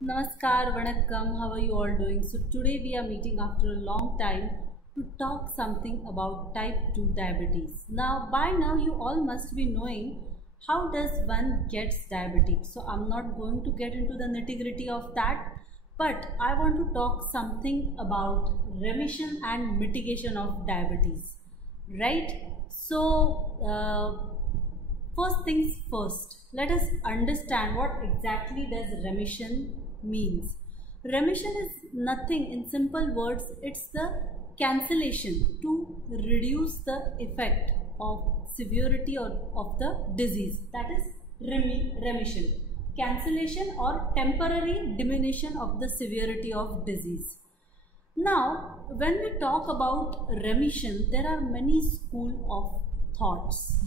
Namaskar, Vanakkam, how are you all doing? So today we are meeting after a long time to talk something about type 2 diabetes. Now by now you all must be knowing how does one gets diabetic. So I'm not going to get into the nitty-gritty of that, but I want to talk something about remission and mitigation of diabetes. Right? First things first, let us understand what exactly does remission means. Remission is nothing, in simple words, it's the cancellation to reduce the effect of severity or of the disease. That is remission. Cancellation or temporary diminution of the severity of disease. Now, when we talk about remission, there are many school of thoughts.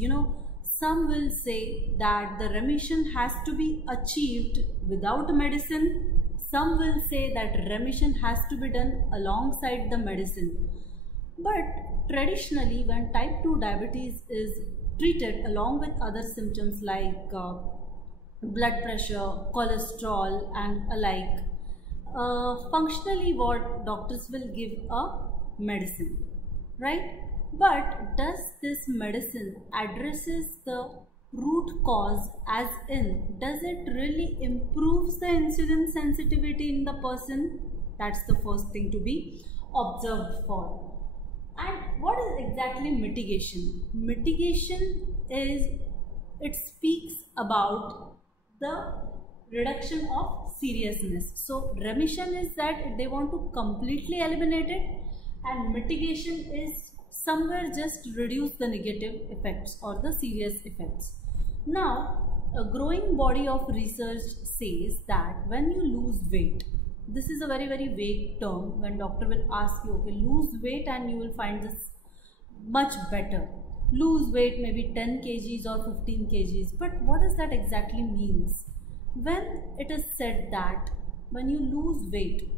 Some will say that the remission has to be achieved without medicine. Some will say that remission has to be done alongside the medicine. But traditionally, when type 2 diabetes is treated along with other symptoms like blood pressure, cholesterol and alike, functionally what doctors will give a medicine, right? But does this medicine addresses the root cause, as in does it really improves the insulin sensitivity in the person? That's the first thing to be observed for. And what is exactly mitigation? Mitigation is, it speaks about the reduction of seriousness. So remission is that they want to completely eliminate it, and mitigation is somewhere just reduce the negative effects or the serious effects. Now, a growing body of research says that when you lose weight, this is a very vague term. When doctor will ask you, okay, lose weight and you will find this much better. Lose weight maybe 10 kgs or 15 kgs, but what does that exactly means? When it is said that when you lose weight,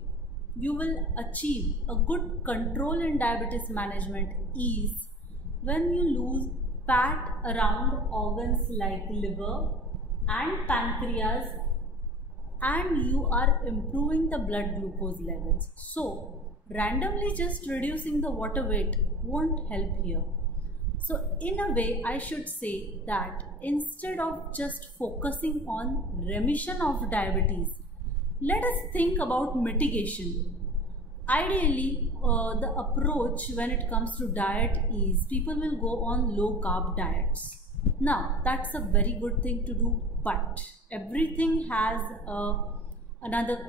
you will achieve a good control in diabetes management is when you lose fat around organs like liver and pancreas, and you are improving the blood glucose levels. So randomly just reducing the water weight won't help here. So in a way, I should say that instead of just focusing on remission of diabetes, let us think about mitigation. Ideally, the approach when it comes to diet is people will go on low carb diets. Now, that's a very good thing to do, but everything has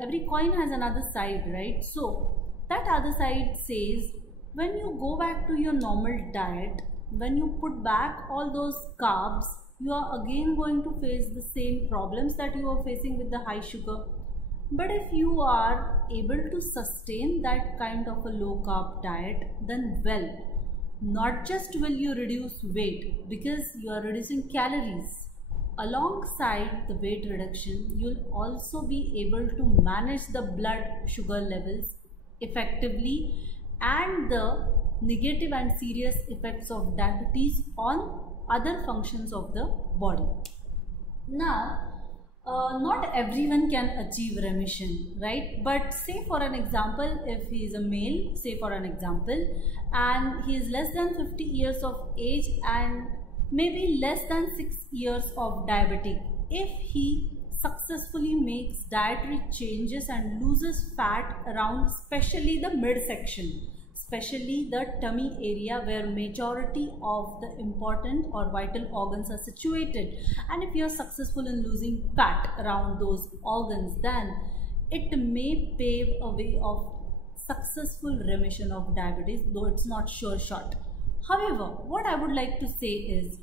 every coin has another side, right? So that other side says when you go back to your normal diet, when you put back all those carbs, you are again going to face the same problems that you are facing with the high sugar. But if you are able to sustain that kind of a low carb diet, then well, not just will you reduce weight because you are reducing calories. Alongside the weight reduction, you'll also be able to manage the blood sugar levels effectively and the negative and serious effects of diabetes on other functions of the body. Now, not everyone can achieve remission, right? But say for an example, if he is a male, say for an example, and he is less than 50 years of age and maybe less than 6 years of diabetic, if he successfully makes dietary changes and loses fat around especially the midsection, especially the tummy area where majority of the important or vital organs are situated, and if you are successful in losing fat around those organs, then it may pave a way of successful remission of diabetes, though it's not sure shot. However, what I would like to say is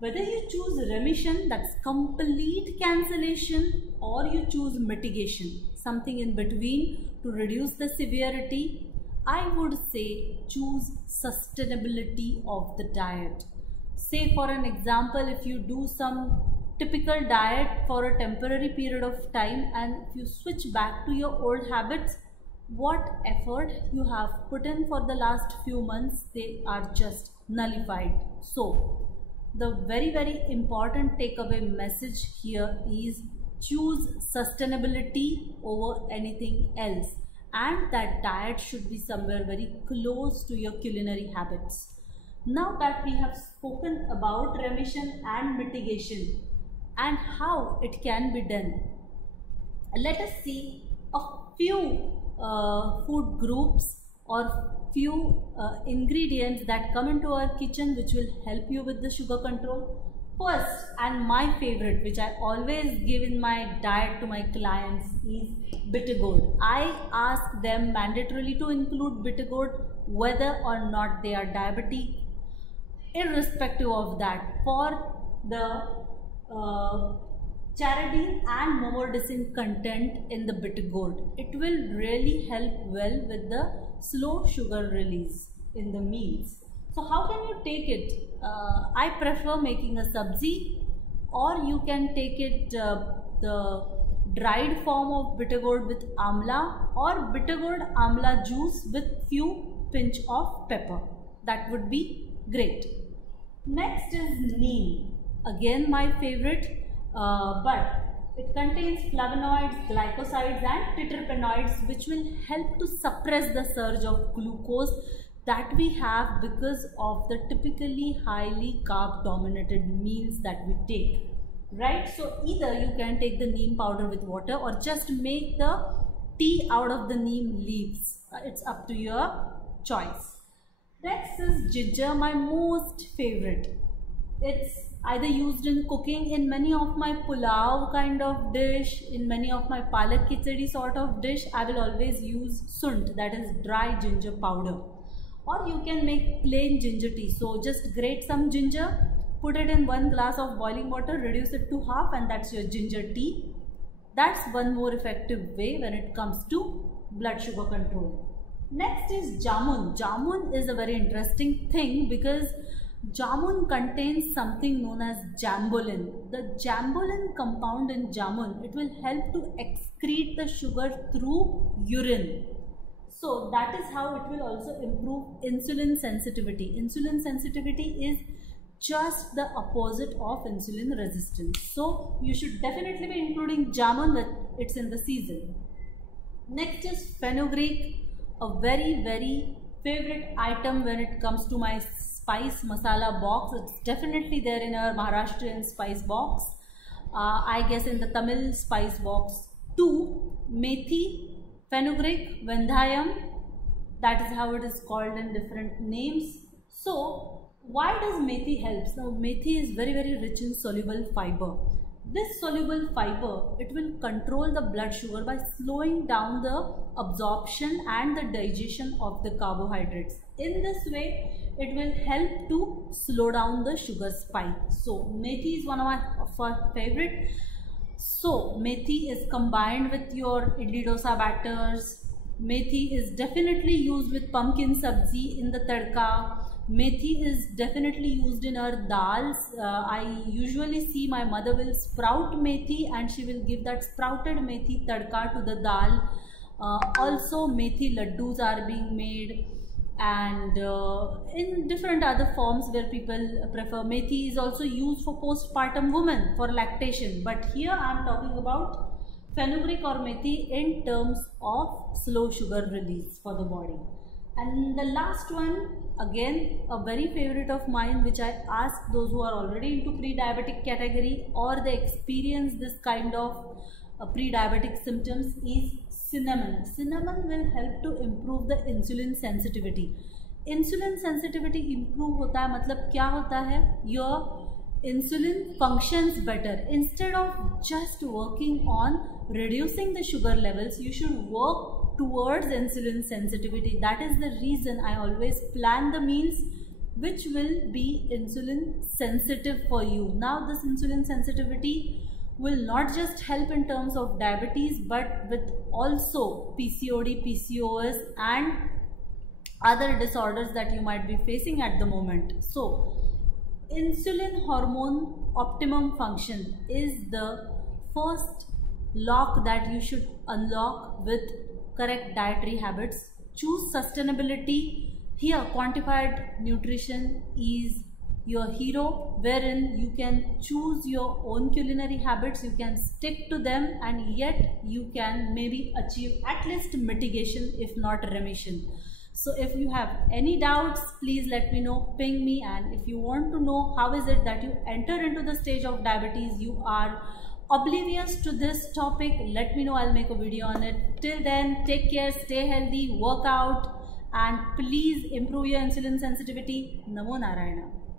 whether you choose remission, that's complete cancellation, or you choose mitigation, something in between to reduce the severity, I would say choose sustainability of the diet. Say for an example, if you do some typical diet for a temporary period of time and if you switch back to your old habits, what effort you have put in for the last few months, they are just nullified. So the very important takeaway message here is choose sustainability over anything else, and that diet should be somewhere very close to your culinary habits. Now that we have spoken about remission and mitigation and how it can be done, let us see a few food groups or few ingredients that come into our kitchen which will help you with the sugar control. First, and my favorite, which I always give in my diet to my clients, is bitter gourd. I ask them mandatorily to include bitter gourd whether or not they are diabetic. Irrespective of that, for the charadine and momordisin content in the bitter gourd, it will really help well with the slow sugar release in the meals. So how can you take it? I prefer making a sabzi, or you can take it the dried form of bitter gourd with amla, or bitter gourd amla juice with few pinch of pepper. That would be great. Next is neem. Again my favorite, but it contains flavonoids, glycosides and terpenoids which will help to suppress the surge of glucose that we have because of the typically highly carb dominated meals that we take, right? So either you can take the neem powder with water or just make the tea out of the neem leaves. It's up to your choice. Next is ginger, my most favorite. It's either used in cooking in many of my pulao kind of dish, in many of my palak khichdi sort of dish. I will always use sunt, that is dry ginger powder. Or you can make plain ginger tea. So just grate some ginger, put it in 1 glass of boiling water, reduce it to half, and that's your ginger tea. That's one more effective way when it comes to blood sugar control. Next is jamun. Jamun is a very interesting thing because jamun contains something known as jambolin. The jambolin compound in jamun, it will help to excrete the sugar through urine. So that is how it will also improve insulin sensitivity. Insulin sensitivity is just the opposite of insulin resistance. So you should definitely be including jamun when it's in the season. Next is fenugreek, a very favorite item when it comes to my spice masala box. It's definitely there in our Maharashtrian spice box. I guess in the Tamil spice box too. Methi, fenugreek, vendayam, that is how it is called in different names. So why does methi help? Now methi is very rich in soluble fiber. This soluble fiber, it will control the blood sugar by slowing down the absorption and the digestion of the carbohydrates. In this way, it will help to slow down the sugar spike. So methi is one of my favorite. So methi is combined with your idli dosa batters. Methi is definitely used with pumpkin sabzi in the tadka. Methi is definitely used in our dals. I usually see my mother will sprout methi and she will give that sprouted methi tadka to the dal. Also methi laddus are being made, and in different other forms where people prefer. Methi is also used for postpartum women for lactation, but here I am talking about fenugreek or methi in terms of slow sugar release for the body. And the last one, again a very favorite of mine, which I ask those who are already into pre-diabetic category or they experience this kind of pre-diabetic symptoms, is cinnamon. Cinnamon will help to improve the insulin sensitivity. Insulin sensitivity improve होता है, मतलब क्या होता है? Your insulin functions better. Instead of just working on reducing the sugar levels, you should work towards insulin sensitivity. That is the reason I always plan the meals which will be insulin sensitive for you. Now this insulin sensitivity will not just help in terms of diabetes, but with also PCOD, PCOS and other disorders that you might be facing at the moment. So insulin hormone optimum function is the first lock that you should unlock with correct dietary habits. Choose sustainability. Here quantified nutrition is your hero, wherein you can choose your own culinary habits, you can stick to them, and yet you can maybe achieve at least mitigation if not remission. So if you have any doubts, please let me know, ping me. And if you want to know how is it that you enter into the stage of diabetes, you are oblivious to this topic, let me know, I'll make a video on it. Till then, take care, stay healthy, work out, and please improve your insulin sensitivity. Namo Narayana.